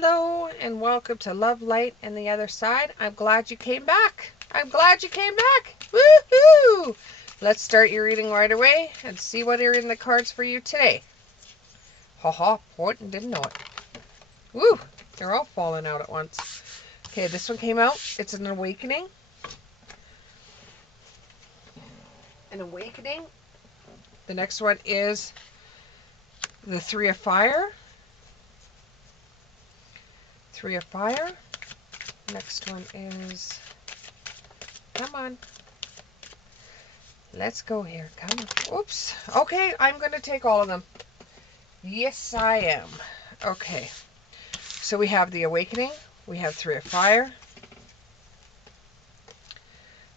Hello and welcome to Love, Light, and the Other Side. I'm glad you came back. I'm glad you came back. Woohoo! Let's start your reading right away and see what are in the cards for you today. Haha, what? Didn't know it. Woo! They're all falling out at once. Okay, this one came out. It's an awakening. An awakening. The next one is the Three of Fire. Three of Fire. Next one is, come on. Let's go here. Come on. Oops. Okay, I'm going to take all of them. Yes, I am. Okay. So we have the Awakening. We have Three of Fire.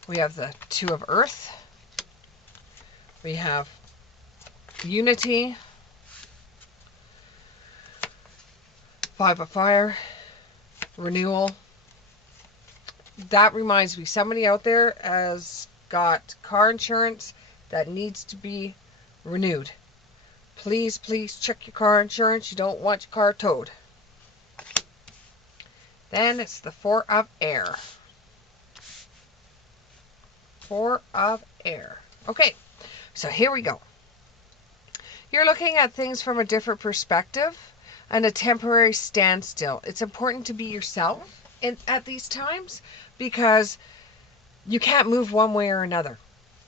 We have the Two of Earth. We have Unity. Five of Fire. Renewal. That reminds me, somebody out there has got car insurance that needs to be renewed. Please, please check your car insurance. You don't want your car towed. Then it's the Four of Air. Four of Air. Okay, so here we go. You're looking at things from a different perspective and a temporary standstill. It's important to be yourself at these times because you can't move one way or another.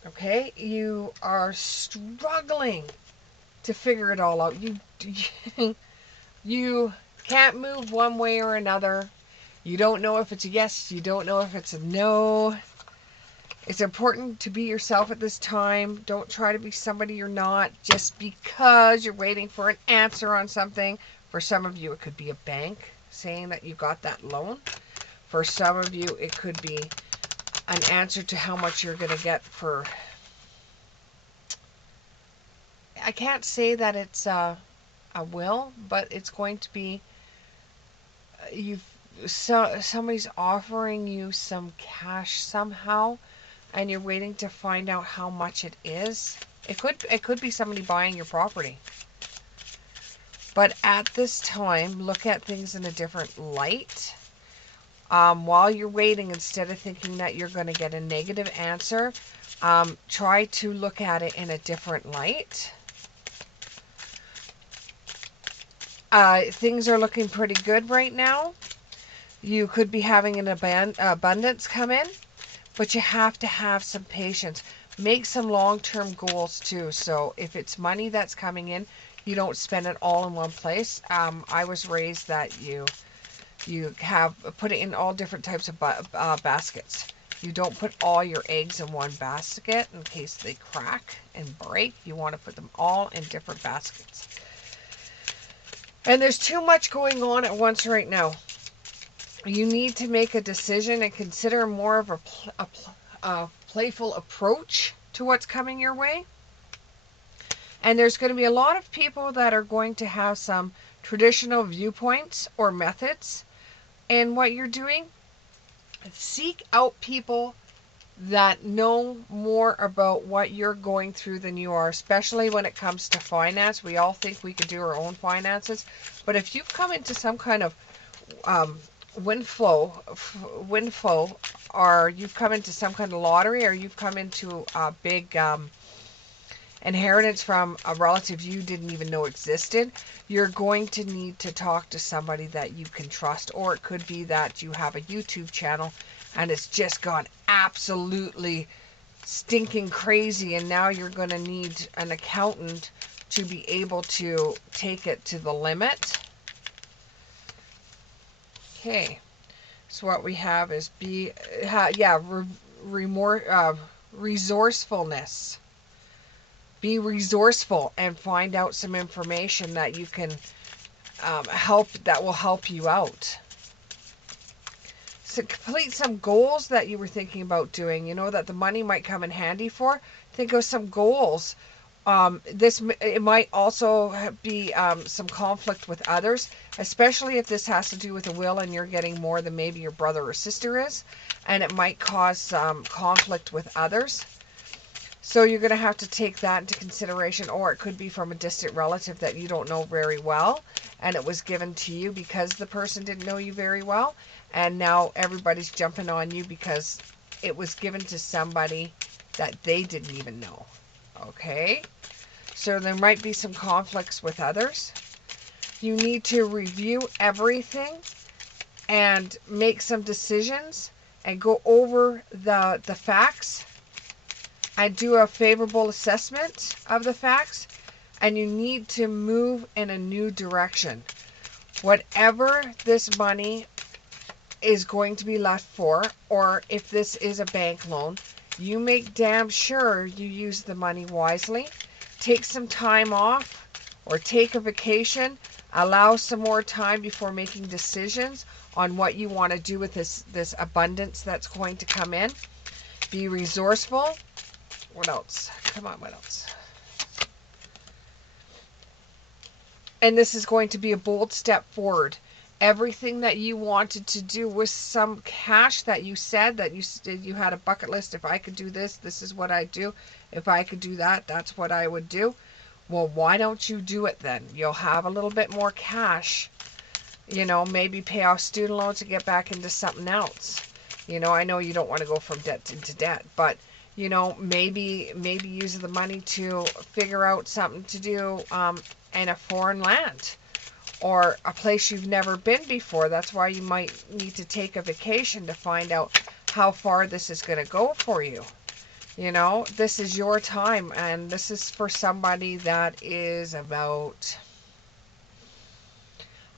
Okay? You are struggling to figure it all out. You can't move one way or another. You don't know if it's a yes. You don't know if it's a no. It's important to be yourself at this time. Don't try to be somebody you're not just because you're waiting for an answer on something. For some of you, it could be a bank saying that you got that loan. For some of you, it could be an answer to how much you're going to get for... I can't say that it's a will, but it's going to be... somebody's offering you some cash somehow, and you're waiting to find out how much it is. It could be somebody buying your property. But at this time, look at things in a different light. While you're waiting, instead of thinking that you're going to get a negative answer, try to look at it in a different light. Things are looking pretty good right now. You could be having an abundance come in, but you have to have some patience. Make some long-term goals too. So if it's money that's coming in, you don't spend it all in one place. I was raised that you have put it in all different types of baskets. You don't put all your eggs in one basket in case they crack and break. You want to put them all in different baskets. And there's too much going on at once right now. You need to make a decision and consider more of a playful approach to what's coming your way. And there's going to be a lot of people that are going to have some traditional viewpoints or methods in what you're doing. Seek out people that know more about what you're going through than you are, especially when it comes to finance. We all think we can do our own finances, but if you've come into some kind of windflow, or you've come into some kind of lottery, or you've come into a big inheritance from a relative you didn't even know existed, you're going to need to talk to somebody that you can trust. Or it could be that you have a YouTube channel and it's just gone absolutely stinking crazy, and now you're going to need an accountant to be able to take it to the limit. Okay, so what we have is resourcefulness. Be resourceful and find out some information that you can that will help you out. So complete some goals that you were thinking about doing. You know that the money might come in handy for. Think of some goals. It might also be some conflict with others, especially if this has to do with a will and you're getting more than maybe your brother or sister is, and it might cause some conflict with others. So you're going to have to take that into consideration, or it could be from a distant relative that you don't know very well, and it was given to you because the person didn't know you very well, and now everybody's jumping on you because it was given to somebody that they didn't even know. Okay? So there might be some conflicts with others. You need to review everything and make some decisions and go over the facts and do a favorable assessment of the facts, and you need to move in a new direction. Whatever this money is going to be left for, or if this is a bank loan, you make damn sure you use the money wisely. Take some time off or take a vacation. Allow some more time before making decisions on what you want to do with this abundance that's going to come in. Be resourceful. What else? Come on, what else? And this is going to be a bold step forward. Everything that you wanted to do with some cash that you said that you had a bucket list. If I could do this, this is what I'd do. If I could do that, that's what I would do. Well, why don't you do it then? You'll have a little bit more cash. You know, maybe pay off student loans to get back into something else. You know, I know you don't want to go from debt into debt, but you know, maybe use the money to figure out something to do in a foreign land or a place you've never been before. That's why you might need to take a vacation to find out how far this is going to go for you. You know, this is your time, and this is for somebody that is about,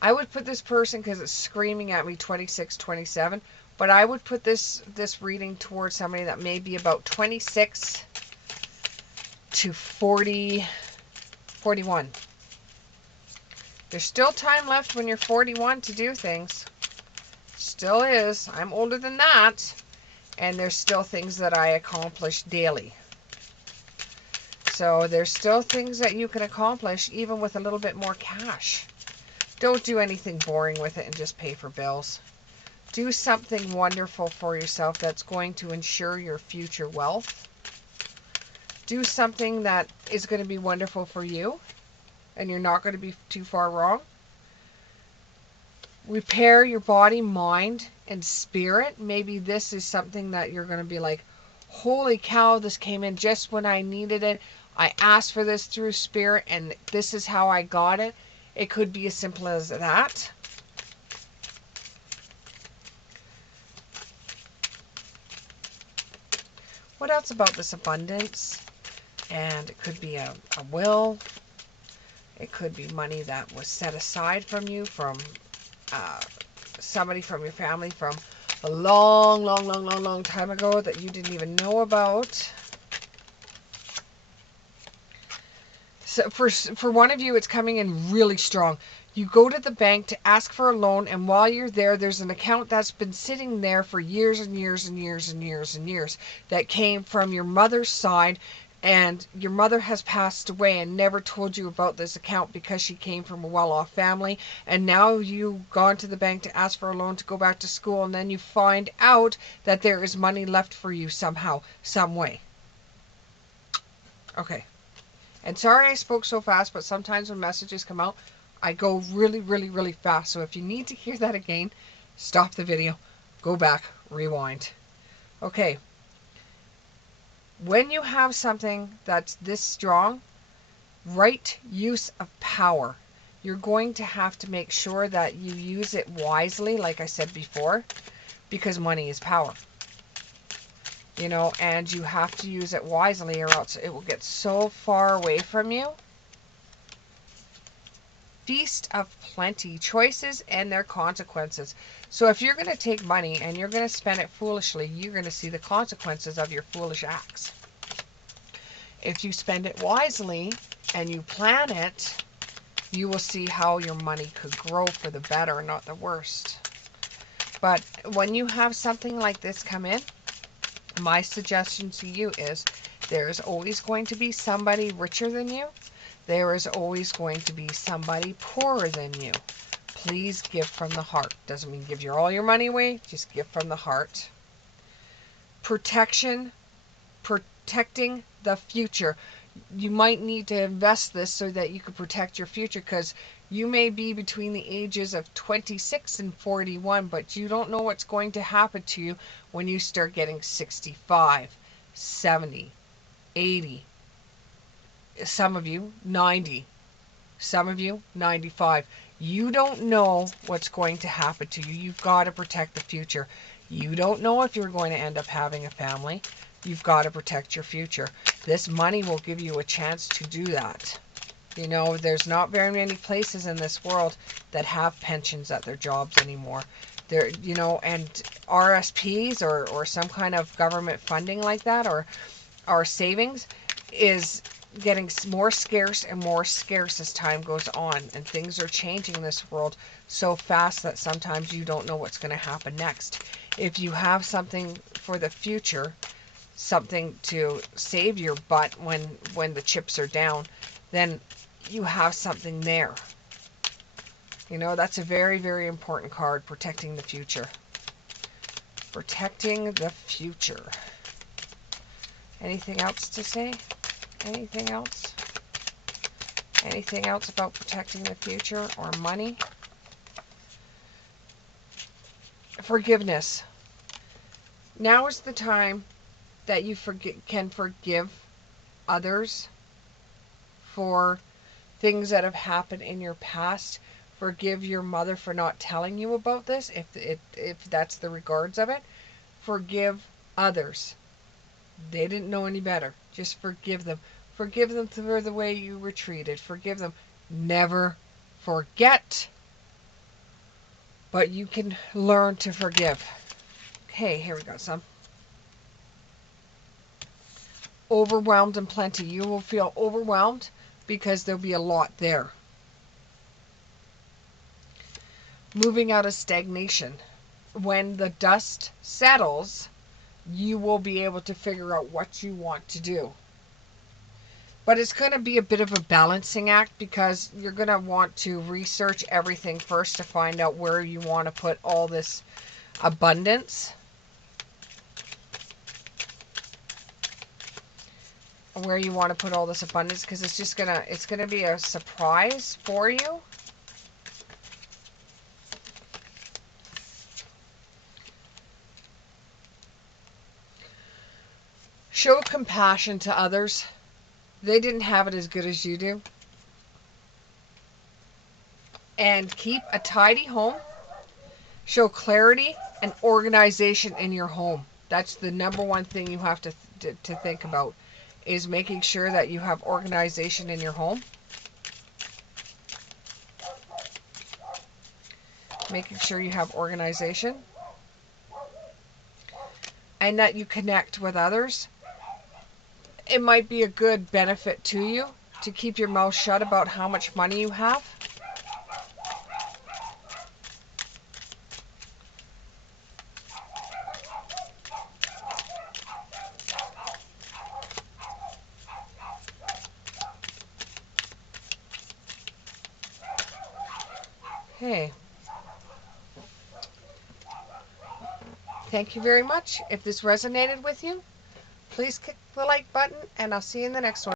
I would put this person, because it's screaming at me 26, 27, but I would put this reading towards somebody that may be about 26 to 40, 41. There's still time left when you're 41 to do things. Still is. I'm older than that. And there's still things that I accomplish daily. So there's still things that you can accomplish even with a little bit more cash. Don't do anything boring with it and just pay for bills. Do something wonderful for yourself that's going to ensure your future wealth. Do something that is going to be wonderful for you, and you're not going to be too far wrong. Repair your body, mind, and spirit. Maybe this is something that you're going to be like, holy cow, this came in just when I needed it. I asked for this through spirit, and this is how I got it. It could be as simple as that. What else about this abundance? And it could be a will. It could be money that was set aside from you, from somebody from your family from a long time ago that you didn't even know about. So for one of you, it's coming in really strong. You go to the bank to ask for a loan, and while you're there, there's an account that's been sitting there for years and years and years and years and years that came from your mother's side, and your mother has passed away and never told you about this account because she came from a well-off family, and now you've gone to the bank to ask for a loan to go back to school, and then you find out that there is money left for you somehow, some way. Okay. And sorry I spoke so fast, but sometimes when messages come out, I go really fast. So if you need to hear that again, stop the video, go back, rewind. Okay. When you have something that's this strong, right use of power. You're going to have to make sure that you use it wisely, like I said before, because money is power. You know, and you have to use it wisely or else it will get so far away from you. Feast of plenty, choices and their consequences. So if you're going to take money and you're going to spend it foolishly, you're going to see the consequences of your foolish acts. If you spend it wisely and you plan it, you will see how your money could grow for the better, not the worst. But when you have something like this come in, my suggestion to you is there's always going to be somebody richer than you. There is always going to be somebody poorer than you. Please give from the heart. Doesn't mean give all your money away. Just give from the heart. Protection. protecting the future. You might need to invest this so that you can protect your future, because you may be between the ages of 26 and 41, but you don't know what's going to happen to you when you start getting 65, 70, 80, some of you 90, some of you 95. You don't know what's going to happen to you. You've got to protect the future. You don't know if you're going to end up having a family. You've got to protect your future. This money will give you a chance to do that. You know, there's not very many places in this world that have pensions at their jobs anymore. There, you know, and RSPs or some kind of government funding like that, or our savings, is getting more scarce and more scarce as time goes on, and things are changing in this world so fast that sometimes you don't know what's going to happen next. If you have something for the future, something to save your butt when the chips are down, then you have something there. You know, that's a very, very important card, protecting the future. Protecting the future. Anything else to say? Anything else? Anything else about protecting the future or money? Forgiveness. Now is the time that you can forgive others for things that have happened in your past. Forgive your mother for not telling you about this, if that's the regards of it. Forgive others. They didn't know any better. Just forgive them. Forgive them for the way you were treated. Forgive them. Never forget, but you can learn to forgive. Okay, here we go, some. Overwhelmed and plenty. You will feel overwhelmed because there'll be a lot there. Moving out of stagnation. When the dust settles, you will be able to figure out what you want to do. But it's going to be a bit of a balancing act, because you're going to want to research everything first to find out where you want to put all this abundance. Where you want to put all this abundance, because it's going to be a surprise for you. Show compassion to others. They didn't have it as good as you do. And keep a tidy home. Show clarity and organization in your home. That's the number one thing you have to think about, is making sure that you have organization in your home. Making sure you have organization. And that you connect with others. It might be a good benefit to you to keep your mouth shut about how much money you have. Hey. Thank you very much. If this resonated with you, please click the like button, and I'll see you in the next one.